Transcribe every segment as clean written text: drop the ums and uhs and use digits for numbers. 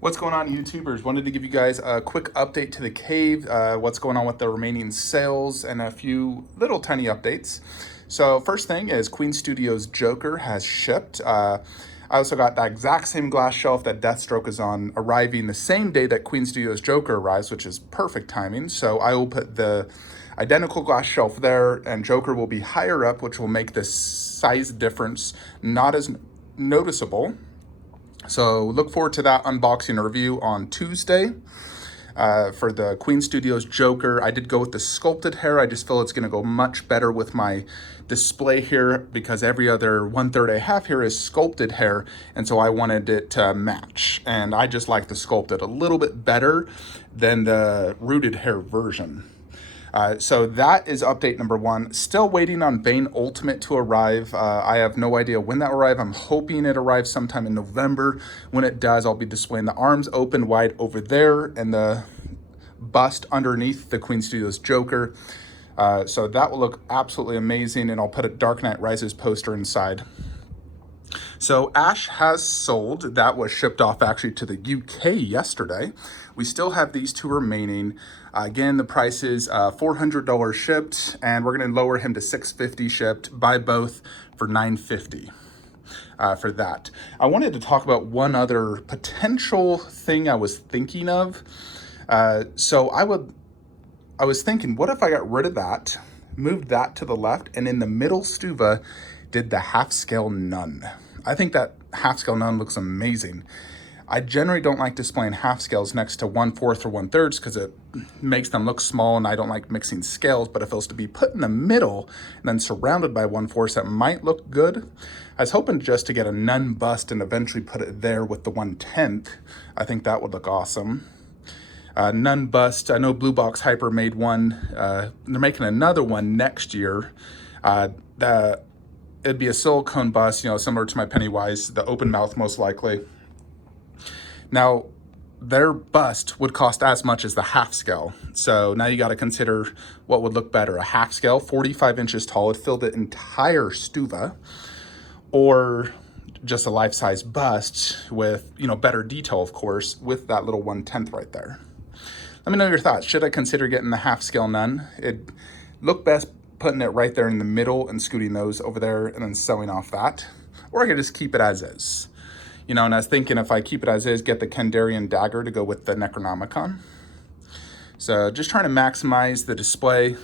What's going on, YouTubers? Wanted to give you guys a quick update to the cave, what's going on with the remaining sales, and a few little tiny updates. So first thing is Queen Studios Joker has shipped. I also got that exact same glass shelf that Deathstroke is on, arriving the same day that Queen Studios Joker arrives, which is perfect timing. So I will put the identical glass shelf there, and Joker will be higher up, which will make the size difference not as noticeable. So look forward to that unboxing review on Tuesday. For the Queen Studios Joker, I did go with the sculpted hair. I just feel it's gonna go much better with my display here because every other 1/3 I have here is sculpted hair, and so I wanted it to match. And I just like the sculpted a little bit better than the rooted hair version. So that is update number one. Still waiting on Bane Ultimate to arrive. I have no idea when that will arrive. I'm hoping it arrives sometime in November. When it does, I'll be displaying the arms open wide over there and the bust underneath the Queen Studios Joker. So that will look absolutely amazing, and I'll put a Dark Knight Rises poster inside. So Ash has sold. That was shipped off actually to the UK yesterday. We still have these two remaining. Again, the price is $400 shipped, and we're going to lower him to $650 shipped. Buy both for $950 for that. I wanted to talk about one other potential thing I was thinking of. So I was thinking, what if I got rid of that, moved that to the left, and in the middle stuva did the half scale nun. I think that half scale nun looks amazing. I generally don't like displaying half scales next to 1/4 or 1/3 because it makes them look small, and I don't like mixing scales. But if it was to be put in the middle and then surrounded by 1/4, that might look good. I was hoping just to get a nun bust and eventually put it there with the 1/10. I think that would look awesome. Nun bust. I know Blue Box Hyper made one. They're making another one next year. It'd be a silicone bust, similar to my Pennywise, the open mouth most likely. Now, their bust would cost as much as the half scale. So now you got to consider what would look better. A half scale, 45 inches tall, would fill the entire stuva, or just a life-size bust with, better detail, of course, with that little 1/10 right there. Let me know your thoughts. Should I consider getting the half scale nun? It'd look best putting it right there in the middle and scooting those over there and then sewing off that. Or I could just keep it as is. And I was thinking if I keep it as is, get the Kandarian dagger to go with the Necronomicon. So just trying to maximize the display.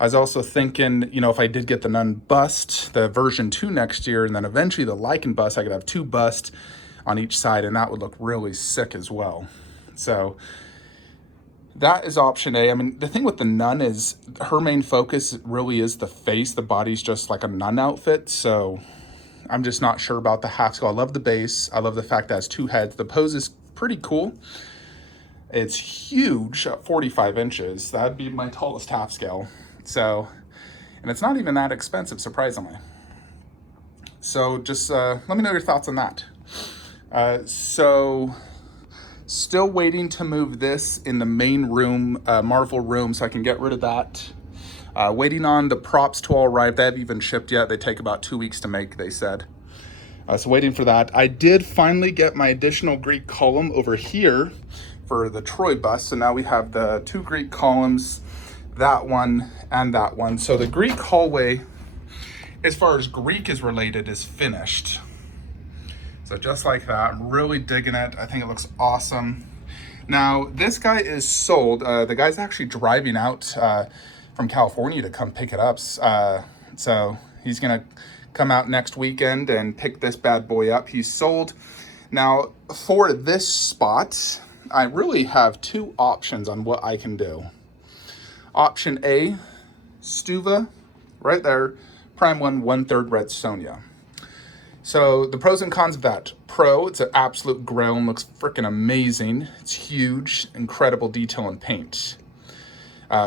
I was also thinking, if I did get the nun bust, the version 2 next year, and then eventually the Lycan bust, I could have 2 busts on each side, and that would look really sick as well. So that is option A. I mean, the thing with the nun is her main focus really is the face. The body's just like a nun outfit, so I'm just not sure about the half scale. I love the base. I love the fact that it has 2 heads. The pose is pretty cool. It's huge at 45 inches. That'd be my tallest half scale. So, and it's not even that expensive, surprisingly. So just let me know your thoughts on that. Still waiting to move this in the main room, Marvel room, so I can get rid of that. Waiting on the props to all arrive. They haven't even shipped yet. They take about 2 weeks to make, they said. So waiting for that. I did finally get my additional Greek column over here for the Troy bust. So now we have the 2 Greek columns, that one and that one. So the Greek hallway, as far as Greek is related, is finished. So just like that, I'm really digging it. I think it looks awesome. Now, this guy is sold. The guy's actually driving out from California to come pick it up. So he's gonna come out next weekend and pick this bad boy up. He's sold. Now, for this spot, I really have 2 options on what I can do. Option A, Stuva, right there, Prime 1, 1/3 red Sonja. So the pros and cons of that. Pro, it's an absolute ground, looks freaking amazing. It's huge, incredible detail and paint.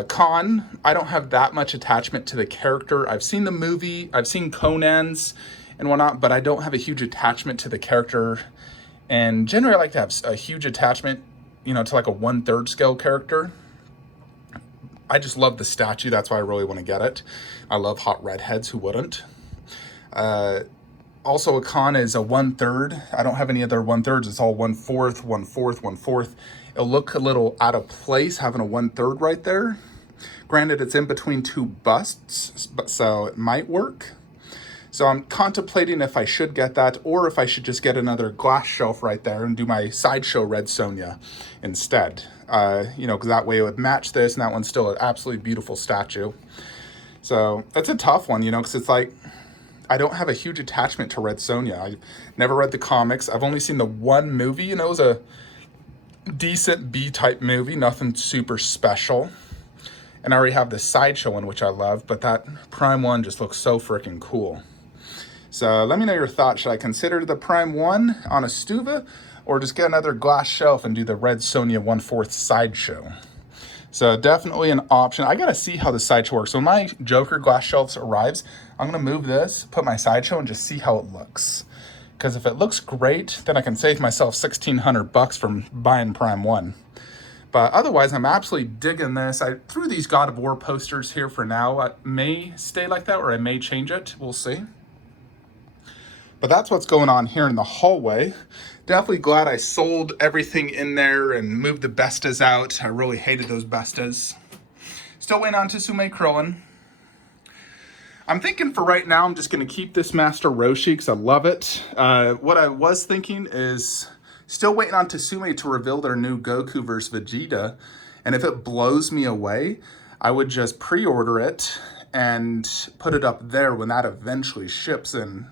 Con, I don't have that much attachment to the character. I've seen the movie, I've seen Conan's and whatnot, but I don't have a huge attachment to the character. And generally I like to have a huge attachment, to like a 1/3 scale character. I just love the statue, that's why I really want to get it. I love hot redheads, who wouldn't? Also, a con is a 1/3. I don't have any other 1/3s. It's all 1/4, 1/4, 1/4. It'll look a little out of place having a 1/3 right there. Granted, it's in between two busts, so it might work. So I'm contemplating if I should get that or if I should just get another glass shelf right there and do my sideshow red Sonja instead. Because that way it would match this, and that one's still an absolutely beautiful statue. So that's a tough one, because it's like, I don't have a huge attachment to Red Sonja. I never read the comics. I've only seen the one movie, and it was a decent B-type movie, nothing super special. And I already have the sideshow one, which I love, but that Prime 1 just looks so freaking cool. So let me know your thoughts. Should I consider the Prime 1 on a Stuva, or just get another glass shelf and do the Red Sonja 1/4 sideshow? So definitely an option. I gotta see how the sideshow works. So when my Joker glass shelves arrives, I'm gonna move this, put my sideshow, and just see how it looks. Because if it looks great, then I can save myself $1,600 from buying Prime 1. But otherwise, I'm absolutely digging this. I threw these God of War posters here for now. I may stay like that, or I may change it. We'll see. But that's what's going on here in the hallway. Definitely glad I sold everything in there and moved the bestas out. I really hated those bestas. Still waiting on Tsume Krillin. I'm thinking for right now, I'm just going to keep this Master Roshi because I love it. What I was thinking is still waiting on Tsume to reveal their new Goku vs. Vegeta. And if it blows me away, I would just pre-order it and put it up there when that eventually ships in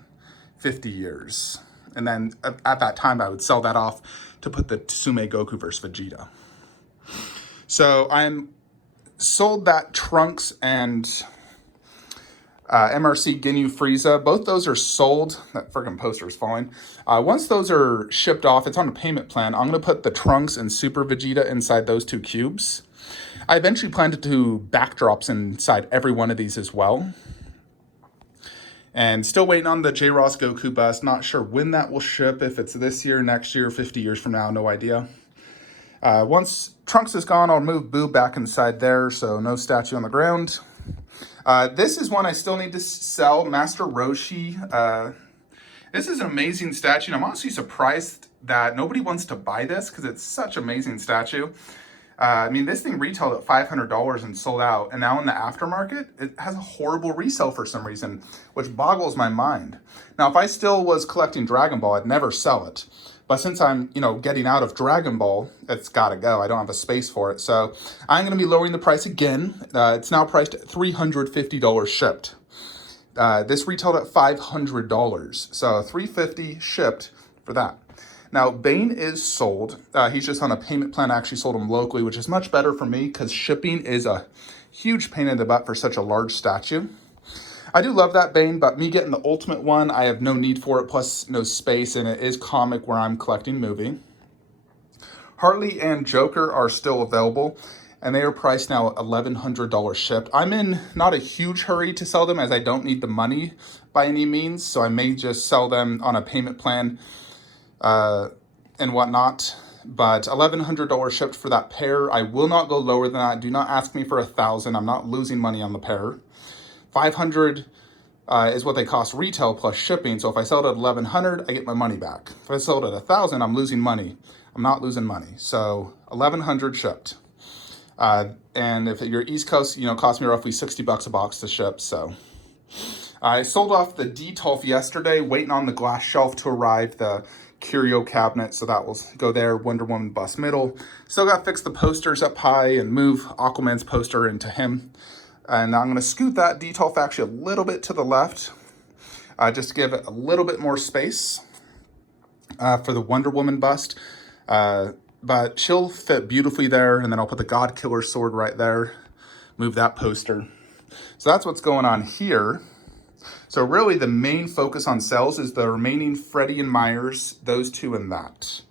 50 years. And then at that time, I would sell that off to put the Tsume Goku vs. Vegeta. So I'm sold that Trunks and MRC Ginyu Frieza. Both those are sold. That freaking poster is falling. Once those are shipped off, it's on a payment plan. I'm going to put the Trunks and Super Vegeta inside those two cubes. I eventually plan to do backdrops inside every one of these as well. And still waiting on the J-Ross Goku bust. Not sure when that will ship. If it's this year, next year, 50 years from now, no idea. Once Trunks is gone, I'll move Boo back inside there, so no statue on the ground. This is one I still need to sell, Master Roshi. This is an amazing statue, and I'm honestly surprised that nobody wants to buy this because it's such an amazing statue. This thing retailed at $500 and sold out, and now in the aftermarket, it has a horrible resale for some reason, which boggles my mind. Now, if I still was collecting Dragon Ball, I'd never sell it. But since I'm, getting out of Dragon Ball, it's got to go. I don't have a space for it. So I'm going to be lowering the price again. It's now priced at $350 shipped. This retailed at $500. So $350 shipped for that. Now, Bane is sold. He's just on a payment plan. I actually sold him locally, which is much better for me because shipping is a huge pain in the butt for such a large statue. I do love that Bane, but me getting the ultimate one, I have no need for it, plus no space, and it is comic where I'm collecting movie. Harley and Joker are still available, and they are priced now at $1,100 shipped. I'm in not a huge hurry to sell them as I don't need the money by any means, so I may just sell them on a payment plan and whatnot. But $1,100 shipped for that pair. I will not go lower than that. Do not ask me for $1,000. I'm not losing money on the pair. $500 is what they cost retail plus shipping. So if I sell it at $1,100, I get my money back. If I sell it at $1,000, I'm losing money. I'm not losing money. So $1,100 shipped. And if you're East Coast, cost me roughly $60 a box to ship. So I sold off the Detolf yesterday, waiting on the glass shelf to arrive, the curio cabinet, so that will go there. Wonder Woman bust middle. Still got to fix the posters up high and move Aquaman's poster into him. And I'm going to scoot that Detolf actually a little bit to the left, just to give it a little bit more space for the Wonder Woman bust. But she'll fit beautifully there, and then I'll put the God Killer sword right there, move that poster. So that's what's going on here. So really the main focus on sales is the remaining Freddy and Myers, those two and that.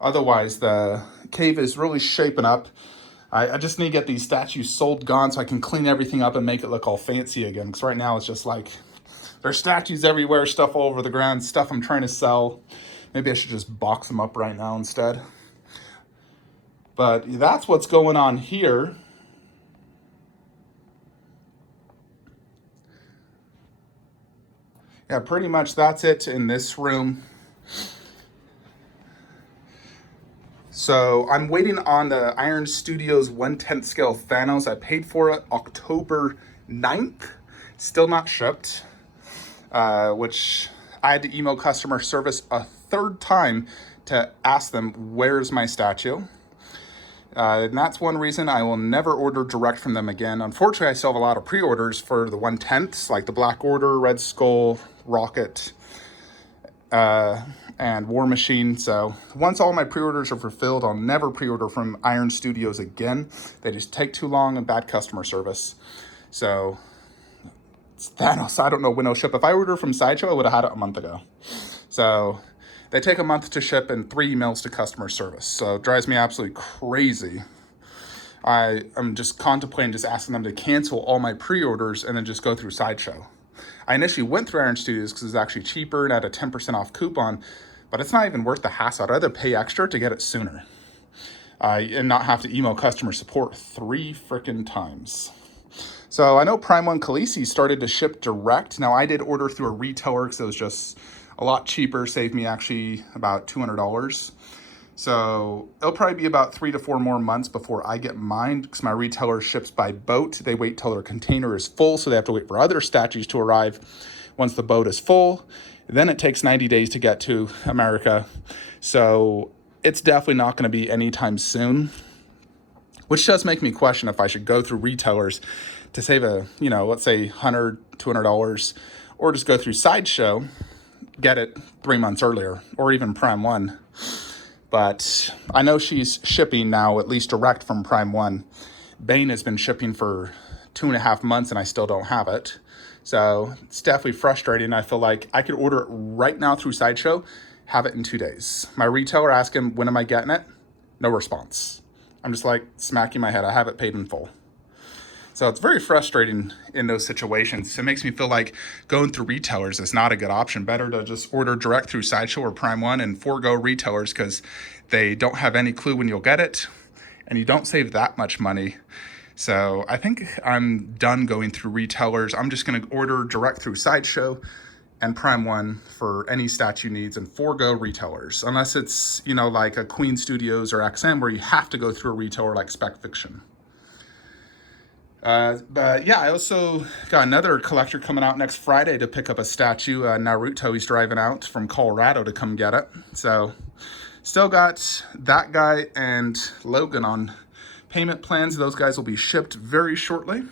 Otherwise, the cave is really shaping up. I just need to get these statues sold, gone, so I can clean everything up and make it look all fancy again. Because right now it's just like, there's statues everywhere, stuff all over the ground, stuff I'm trying to sell. Maybe I should just box them up right now instead. But that's what's going on here. Yeah, pretty much that's it in this room. So I'm waiting on the Iron Studios 1/10 scale Thanos. I paid for it October 9th. Still not shipped, which I had to email customer service a third time to ask them, where's my statue? And that's one reason I will never order direct from them again. Unfortunately, I still have a lot of pre-orders for the 1/10s, like the Black Order, Red Skull, Rocket, and War Machine. So once all my pre-orders are fulfilled, I'll never pre-order from Iron Studios again. They just take too long and bad customer service. So it's Thanos. I don't know when it'll ship. If I order from Sideshow, I would have had it a month ago. So they take a month to ship and 3 emails to customer service. So it drives me absolutely crazy. I'm just contemplating just asking them to cancel all my pre-orders and then just go through Sideshow. I initially went through Iron Studios because it's actually cheaper and had a 10% off coupon, but it's not even worth the hassle. I'd rather pay extra to get it sooner and not have to email customer support 3 freaking times. So I know Prime 1 Khaleesi started to ship direct. Now I did order through a retailer because it was just a lot cheaper, saved me actually about $200. So it'll probably be about 3 to 4 more months before I get mine because my retailer ships by boat. They wait till their container is full, so they have to wait for other statues to arrive. Once the boat is full, then it takes 90 days to get to America. So it's definitely not going to be anytime soon, which does make me question if I should go through retailers to save let's say $100, $200, or just go through Sideshow, get it 3 months earlier, or even Prime 1. But I know she's shipping now, at least direct from Prime 1. Bane has been shipping for 2.5 months and I still don't have it. So it's definitely frustrating. I feel like I could order it right now through Sideshow, have it in 2 days. My retailer asked him, when am I getting it? No response. I'm just like smacking my head. I have it paid in full. So it's very frustrating in those situations. It makes me feel like going through retailers is not a good option. Better to just order direct through Sideshow or Prime 1 and forego retailers because they don't have any clue when you'll get it and you don't save that much money. So I think I'm done going through retailers. I'm just going to order direct through Sideshow and Prime 1 for any statue needs and forego retailers. Unless it's, like a Queen Studios or XM where you have to go through a retailer like Spec Fiction. But yeah, I also got another collector coming out next Friday to pick up a statue. Naruto, he's driving out from Colorado to come get it. So still got that guy and Logan on payment plans. Those guys will be shipped very shortly.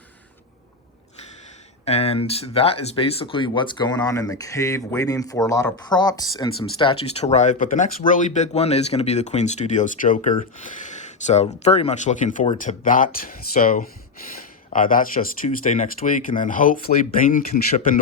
And that is basically what's going on in the cave, waiting for a lot of props and some statues to arrive. But the next really big one is going to be the Queen Studios Joker. So very much looking forward to that. So that's just Tuesday next week. And then hopefully Bane can ship into